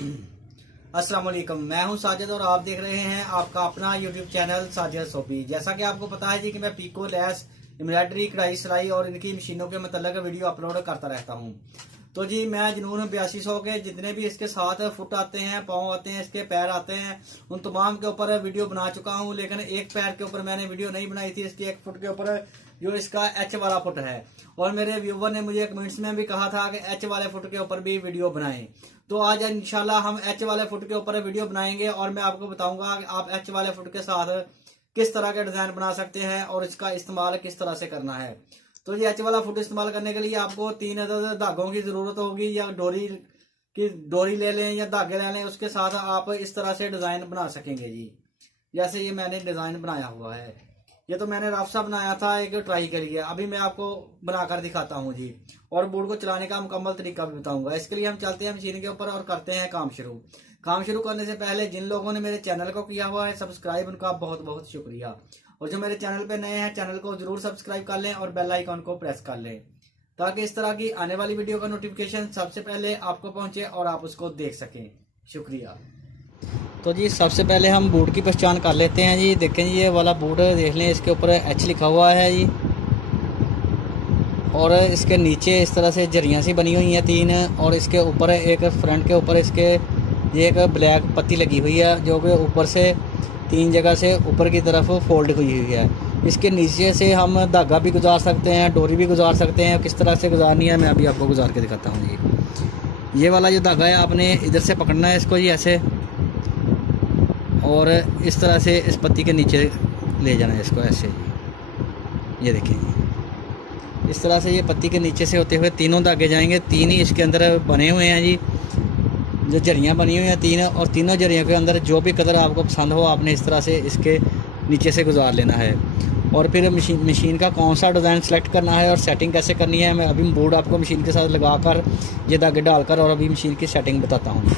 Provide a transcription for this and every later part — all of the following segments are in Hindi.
अस्सलाम वालेकुम, मैं हूं साजिद और आप देख रहे हैं आपका अपना यूट्यूब चैनल साजिद सोफी। जैसा कि आपको पता है जी कि मैं पीको, लैस, एम्ब्रॉयडरी, कढ़ाई, सिलाई और इनकी मशीनों के मतलब वीडियो अपलोड करता रहता हूं। तो जी मैं जुनून 8200 के जितने भी इसके साथ फुट आते हैं, पाँव आते हैं, इसके पैर आते हैं, उन तमाम के ऊपर वीडियो बना चुका हूं। लेकिन एक पैर के ऊपर मैंने वीडियो नहीं बनाई थी, इसकी एक फुट के ऊपर जो इसका एच वाला फुट है। और मेरे व्यूवर ने मुझे कमेंट्स में भी कहा था कि एच वाले फुट के ऊपर भी वीडियो बनाएं। तो आज इंशाल्लाह हम एच वाले फुट के ऊपर वीडियो बनाएंगे और मैं आपको बताऊंगा कि आप एच वाले फुट के साथ किस तरह के डिजाइन बना सकते हैं और इसका इस्तेमाल किस तरह से करना है। तो ये एच वाला फुट इस्तेमाल करने के लिए आपको 3 अदद धागों की जरूरत होगी, या डोरी ले लें या धागे ले लें। उसके साथ आप इस तरह से डिजाइन बना सकेंगे जी। जैसे ये मैंने डिजाइन बनाया हुआ है, ये तो मैंने रफ सा बनाया था एक ट्राई के लिए। अभी मैं आपको बनाकर दिखाता हूँ जी, और बोर्ड को चलाने का मुकम्मल तरीका भी बताऊंगा। इसके लिए हम चलते हैं मशीन के ऊपर और करते हैं काम शुरू। काम शुरू करने से पहले जिन लोगों ने मेरे चैनल को किया हुआ है सब्सक्राइब, उनका बहुत बहुत शुक्रिया। और जो मेरे चैनल पे नए हैं, चैनल को जरूर सब्सक्राइब कर लें और बेल आइकन को प्रेस कर लें, ताकि इस तरह की आने वाली वीडियो का नोटिफिकेशन सबसे पहले आपको पहुंचे और आप उसको देख सकें। शुक्रिया। तो जी सबसे पहले हम बूट की पहचान कर लेते हैं जी। देखें जी, ये वाला बूट देख लें, इसके ऊपर एच लिखा हुआ है जी, और इसके नीचे इस तरह से जरियाँ सी बनी हुई हैं 3, और इसके ऊपर एक फ्रंट के ऊपर इसके ये एक ब्लैक पत्ती लगी हुई है, जो कि ऊपर से 3 जगह से ऊपर की तरफ फोल्ड हुई हुई है। इसके नीचे से हम धागा भी गुजार सकते हैं, डोरी भी गुजार सकते हैं। किस तरह से गुजारनी है मैं अभी आपको गुजार के दिखाता हूँ जी। ये वाला जो धागा है आपने इधर से पकड़ना है इसको जी, ऐसे, और इस तरह से इस पत्ती के नीचे ले जाना है इसको ऐसे। ये देखिए, इस तरह से ये पत्ती के नीचे से होते हुए तीनों धागे जाएंगे। 3 ही इसके अंदर बने हुए हैं जी, जो जरियाँ बनी हुई हैं 3, और तीनों जरियों के अंदर जो भी कलर आपको पसंद हो आपने इस तरह से इसके नीचे से गुजार लेना है। और फिर मशीन का कौन सा डिज़ाइन सेलेक्ट करना है और सेटिंग कैसे करनी है, मैं अभी बोर्ड आपको मशीन के साथ लगाकर ये धागे डालकर और अभी मशीन की सेटिंग बताता हूँ।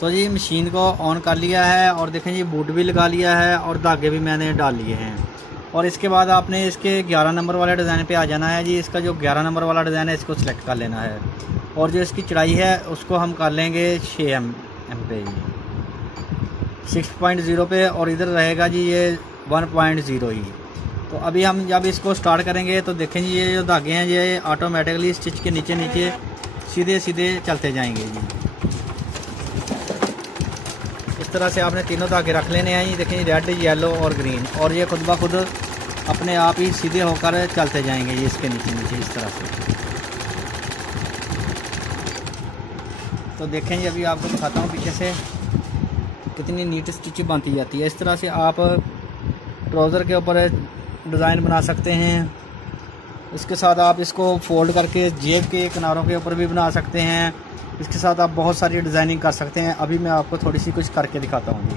तो जी मशीन को ऑन कर लिया है और देखें जी बूट भी लगा लिया है और धागे भी मैंने डाल लिए हैं। और इसके बाद आपने इसके 11 नंबर वाले डिज़ाइन पे आ जाना है जी। इसका जो 11 नंबर वाला डिज़ाइन है इसको सिलेक्ट कर लेना है, और जो इसकी चढ़ाई है उसको हम कर लेंगे 6 एम पे जी, 6.0 पे, और इधर रहेगा जी ये 1.0 ही। तो अभी हम जब इसको स्टार्ट करेंगे तो देखें जी ये जो धागे हैं ये ऑटोमेटिकली स्टिच के नीचे नीचे सीधे सीधे चलते जाएंगे जी। इस तरह से आपने तीनों धागे रख लेने हैं जी। देखें रेड, येलो और ग्रीन, और ये खुद ब खुद अपने आप ही सीधे होकर चलते जाएंगे जी इसके नीचे नीचे इस तरह से। तो देखें जी अभी आपको दिखाता हूँ पीछे से कितनी नीट स्टिच बनती जाती है। इस तरह से आप ट्राउज़र के ऊपर डिज़ाइन बना सकते हैं। इसके साथ आप इसको फोल्ड करके जेब के किनारों के ऊपर भी बना सकते हैं। इसके साथ आप बहुत सारी डिज़ाइनिंग कर सकते हैं। अभी मैं आपको थोड़ी सी कुछ करके दिखाता हूँ जी।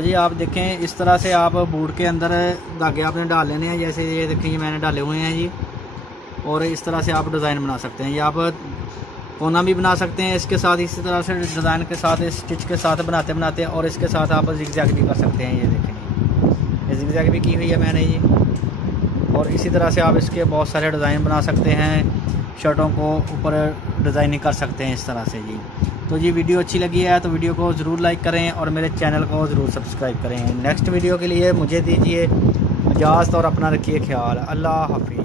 तो जी आप देखें इस तरह से आप बूट के अंदर धागे आपने डाल लेने हैं। जैसे ये देखें ये मैंने डाले हुए हैं जी, और इस तरह से आप डिज़ाइन बना सकते हैं। ये आप कोना भी बना सकते हैं इसके साथ, इसी तरह से डिज़ाइन के साथ स्टिच के साथ बनाते बनाते, और इसके साथ आप जिगजैग भी कर सकते हैं। ये देखें ये जिगजैग भी की हुई है मैंने ये, और इसी तरह से आप इसके बहुत सारे डिज़ाइन बना सकते हैं। शर्टों को ऊपर डिज़ाइनिंग कर सकते हैं इस तरह से जी। तो जी वीडियो अच्छी लगी है तो वीडियो को ज़रूर लाइक करें और मेरे चैनल को ज़रूर सब्सक्राइब करें। नेक्स्ट वीडियो के लिए मुझे दीजिए इजाज़त और अपना रखिए ख्याल। अल्लाह हाफिज़।